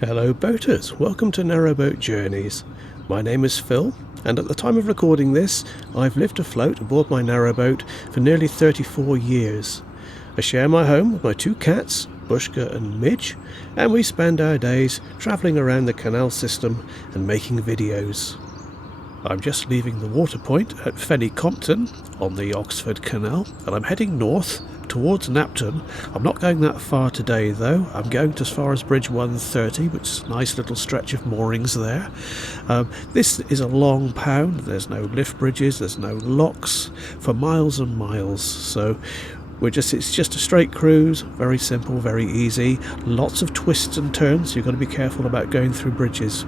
Hello boaters, welcome to Narrowboat Journeys. My name is Phil, and at the time of recording this, I've lived afloat aboard my narrowboat for nearly 34 years. I share my home with my two cats, Bushka and Midge, and we spend our days travelling around the canal system and making videos. I'm just leaving the water point at Fenny Compton on the Oxford Canal, and I'm heading north towards Napton. I'm not going that far today though. I'm going as far as Bridge 130, which is a nice little stretch of moorings there. This is a long pound. There's no lift bridges, there's no locks for miles and miles, so it's just a straight cruise, very simple, very easy. Lots of twists and turns, so you've got to be careful about going through bridges.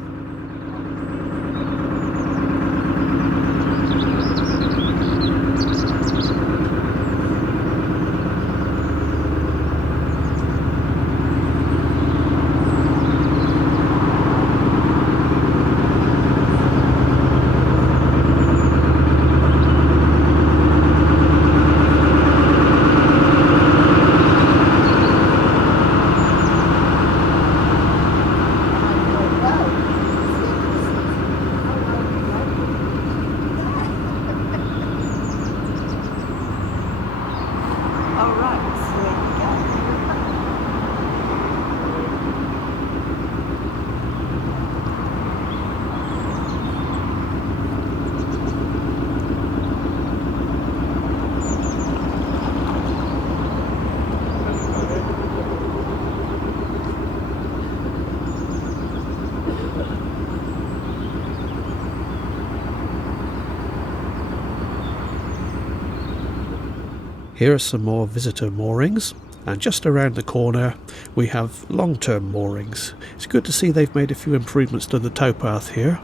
Here are some more visitor moorings, and just around the corner we have long-term moorings. It's good to see they've made a few improvements to the towpath here.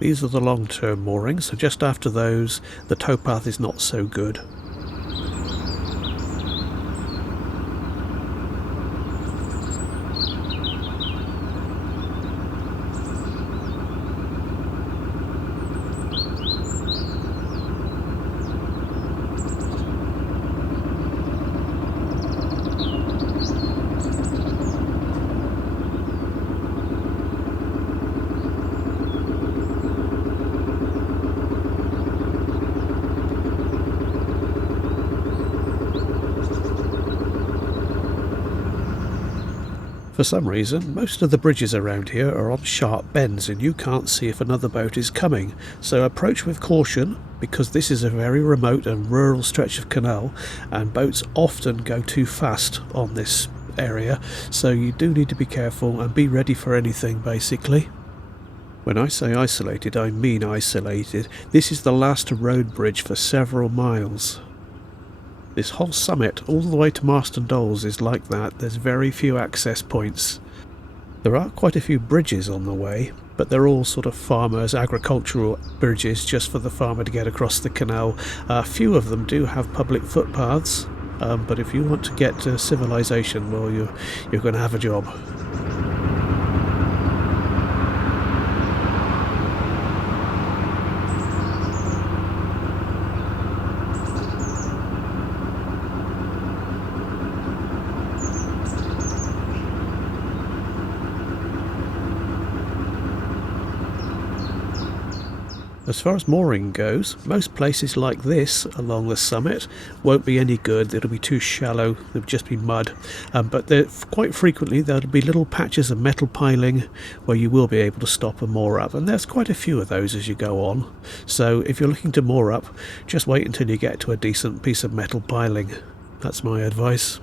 These are the long-term moorings, so just after those the towpath is not so good. For some reason, most of the bridges around here are on sharp bends and you can't see if another boat is coming, so approach with caution because this is a very remote and rural stretch of canal and boats often go too fast on this area, so you do need to be careful and be ready for anything basically. When I say isolated, I mean isolated. This is the last road bridge for several miles. This whole summit, all the way to Marston Knolls, is like that. There's very few access points. There are quite a few bridges on the way, but they're all sort of farmers, agricultural bridges, just for the farmer to get across the canal. A few of them do have public footpaths, but if you want to get to civilization, well, you're going to have a job. As far as mooring goes, most places like this along the summit won't be any good. It'll be too shallow, there'll just be mud. But quite frequently there'll be little patches of metal piling where you will be able to stop and moor up, and there's quite a few of those as you go on. So if you're looking to moor up, just wait until you get to a decent piece of metal piling. That's my advice.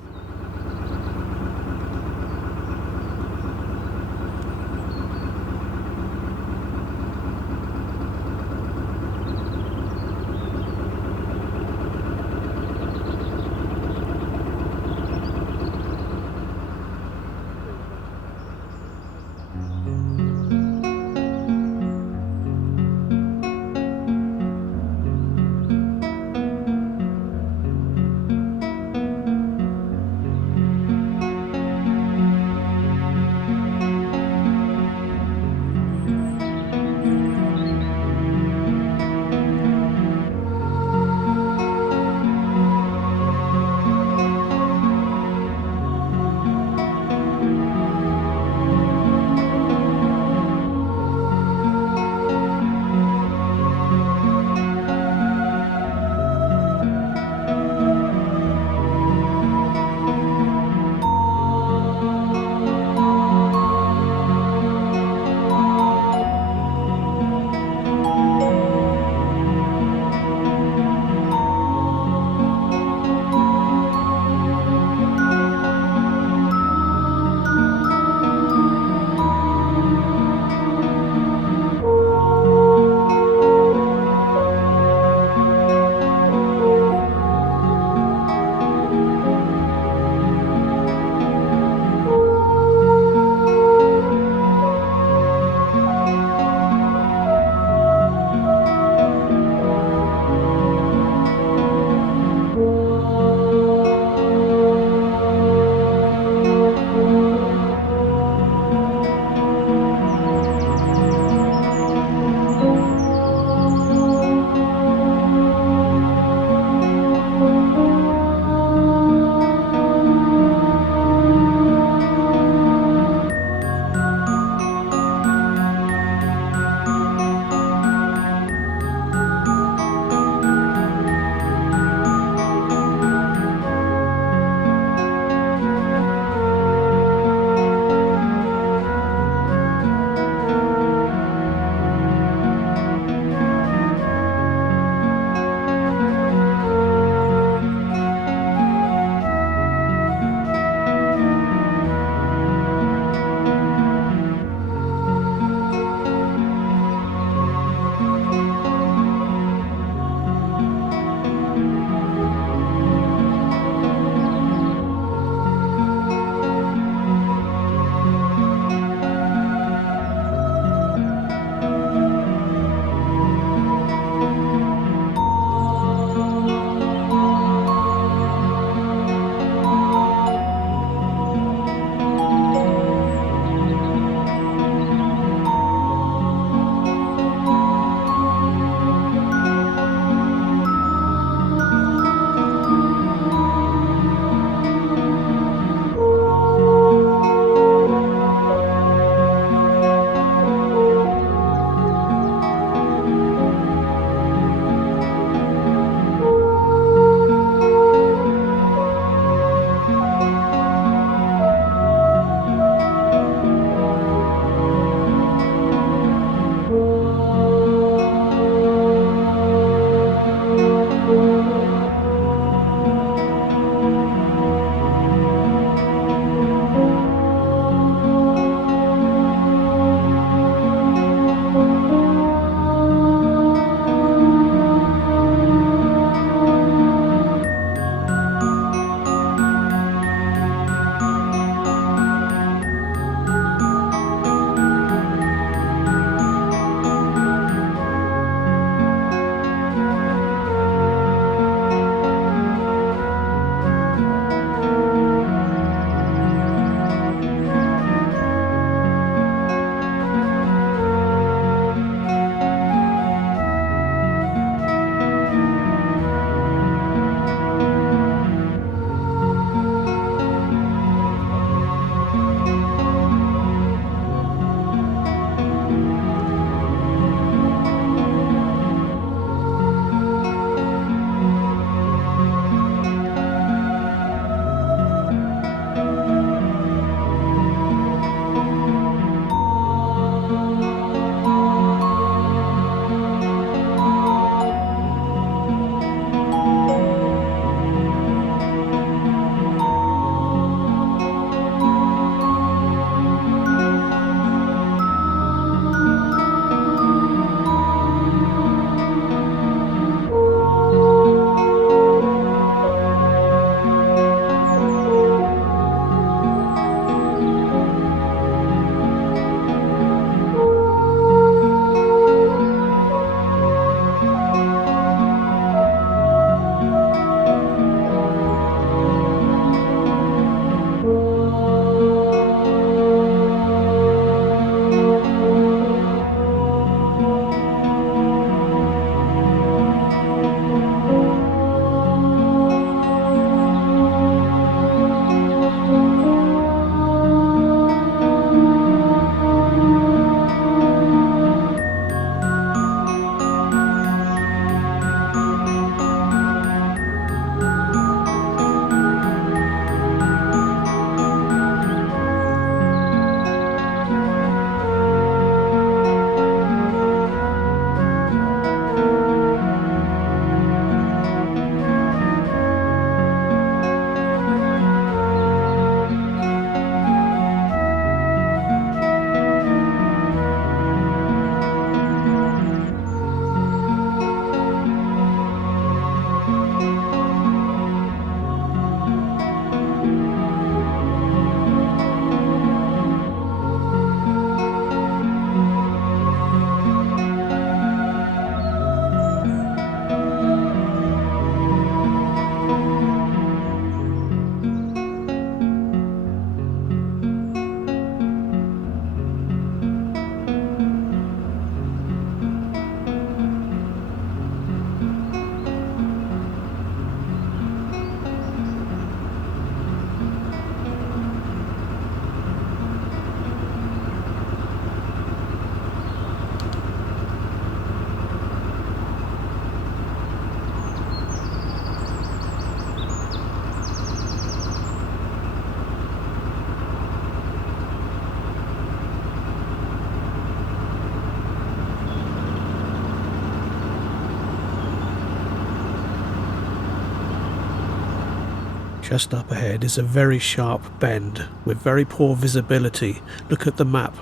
Just up ahead is a very sharp bend with very poor visibility. Look at the map.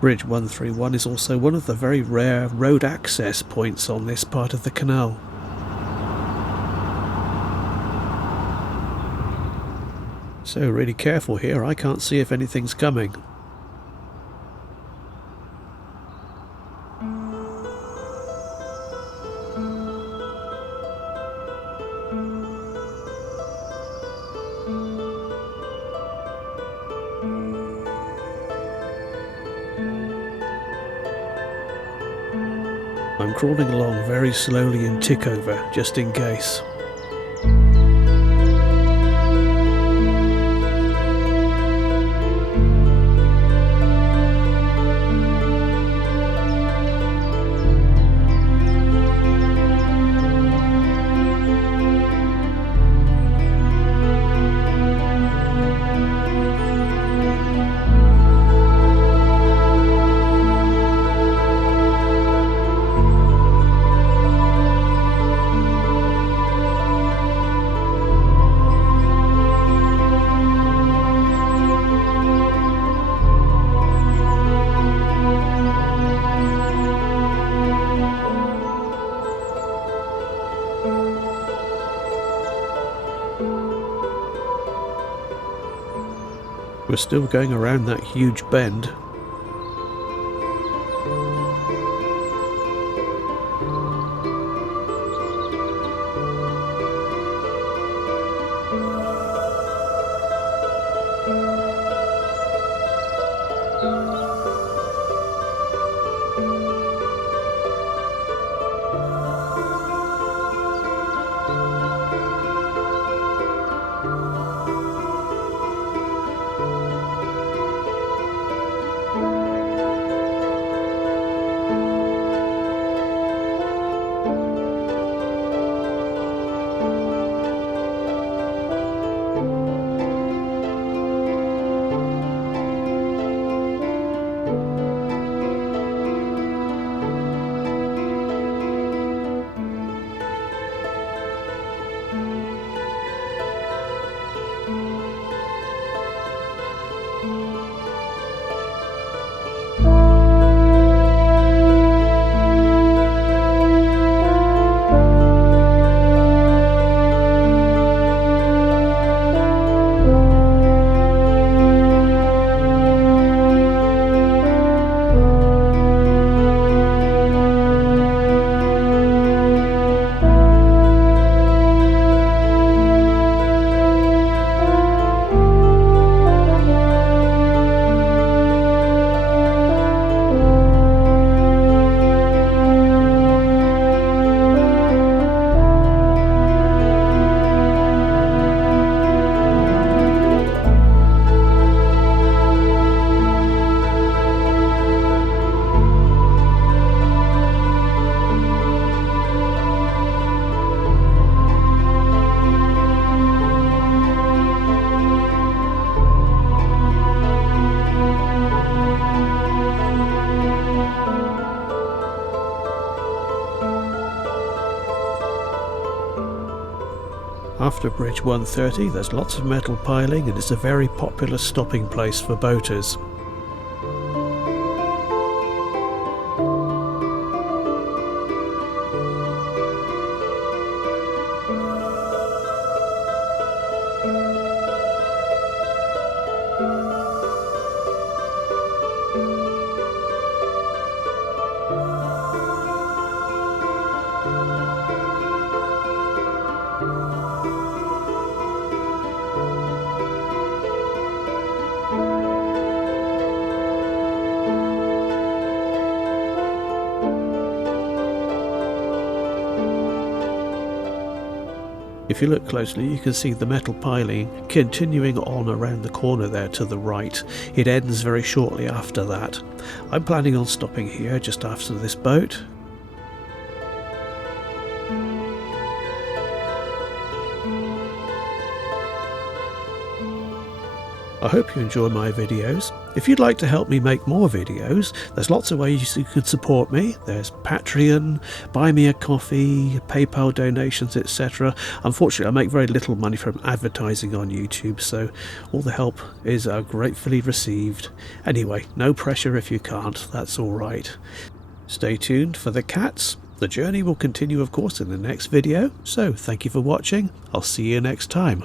Bridge 131 is also one of the very rare road access points on this part of the canal. So really careful here, I can't see if anything's coming. I'm crawling along very slowly in tick over, just in case. We're still going around that huge bend. After Bridge 130 there's lots of metal piling and it's a very popular stopping place for boaters. If you look closely you can see the metal piling continuing on around the corner there to the right. It ends very shortly after that. I'm planning on stopping here just after this boat. I hope you enjoy my videos. If you'd like to help me make more videos, there's lots of ways you could support me. There's Patreon, Buy Me a Coffee, PayPal donations, etc. Unfortunately, I make very little money from advertising on YouTube, so all the help is gratefully received. Anyway, no pressure if you can't, that's alright. Stay tuned for the cats. The journey will continue, of course, in the next video, so thank you for watching. I'll see you next time.